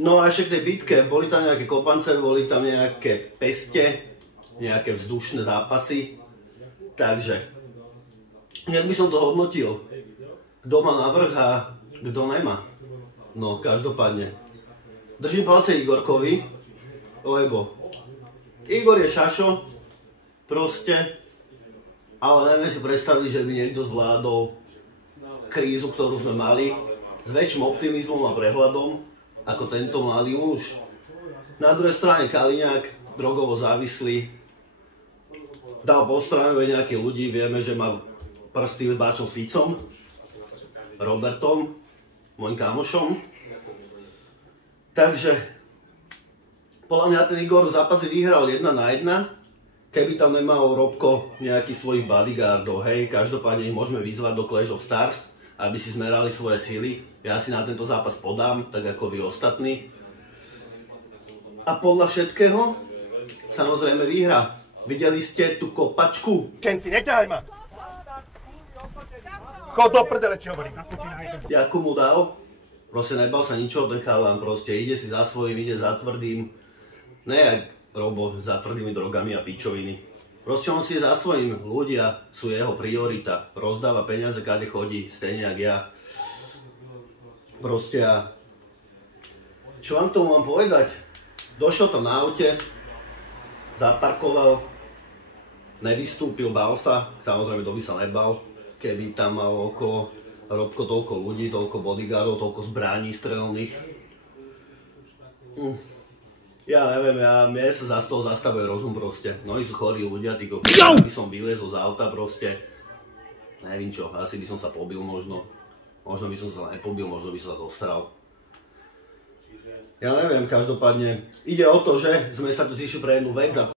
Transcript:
No a ešte k tej bitke, boli tam nejaké kopance, boli tam nejaké peste, nejaké vzdušné zápasy. Takže, jak by som to hodnotil? Kto má navrch a kto nemá? No, každopádne. Držím palce Igorkovi, lebo Igor je šašo, proste, ale neviem si predstaviť, že by niekto zvládol krízu, ktorú sme mali, s väčším optimizmom a prehľadom, ako tento mladý muž. Na druhej strane Kaliňák, drogovo závislý, dal postraňovať nejakých ľudí, vieme, že má prsty s Bačom Ficom, Robertom, môjim kamošom. Takže, podľa mňa ten Igor v zápase vyhral 1-1, keby tam nemal Robko nejakých svojich bodyguardov, hej, každopádne ich môžeme vyzvať do Clash of Stars, aby si zmerali svoje sily. Ja si na tento zápas podám, tak ako vy ostatní. A podľa všetkého, samozrejme vyhra. Videli ste tú kopačku? Čenci, neťahaj ma! Chod do prdele, či hovorí. Jakú mu dal? Proste nebal sa ničoho, ten chalan, proste ide si za svojím, ide za tvrdým. Ne jak Robo, za tvrdými drogami a pičoviny. Proste on si je za svojím, ľudia sú jeho priorita. Rozdáva peniaze, kade chodí, stejne jak ja. Proste a... Čo vám tomu mám povedať? Došiel tam na aute, zaparkoval, nevystúpil, bál sa. Samozrejme, to by sa nebal, keby tam mal okolo Robko toľko ľudí, toľko bodyguardov, toľko zbraní strelných. Ja neviem, mne sa z toho zastavuje rozum proste. Mnohí sú chorí ľudia, tí by som vyliezol z auta proste. Nevím čo, asi by som sa pobil možno. Možno by som sa nepobil, možno by som sa dostal. Ja neviem, každopádne ide o to, že sme sa tu zišli pre jednu vec a